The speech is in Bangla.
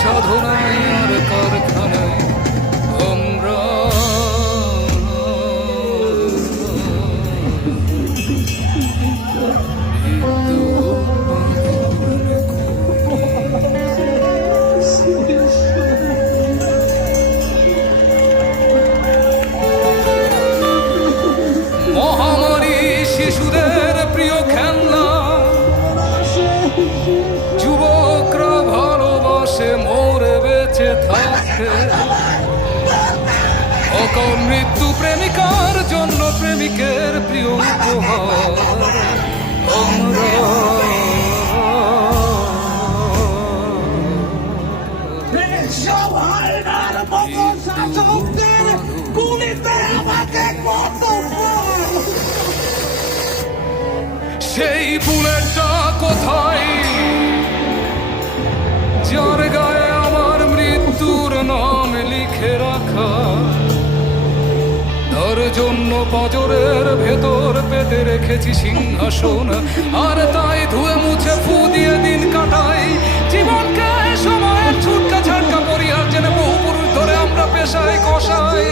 সাধনায় আর কারখানায়। থাকতে মৃত্যু প্রেমিকার জন্য প্রেমিকের প্রিয় উপহার। সেই বুলেটটা কোথায় লিখে রাখা। তার জন্য পাজরের ভেতর পেতে রেখেছি সিংহাসন। আর তাই ধুয়ে মুছে ফু দিয়ে দিন কাটাই। জীবনকে সময়ের ছুটকা ছাটকা পরিহার জেনে বহু পুরুষ ধরে আমরা পেশায় কষাই।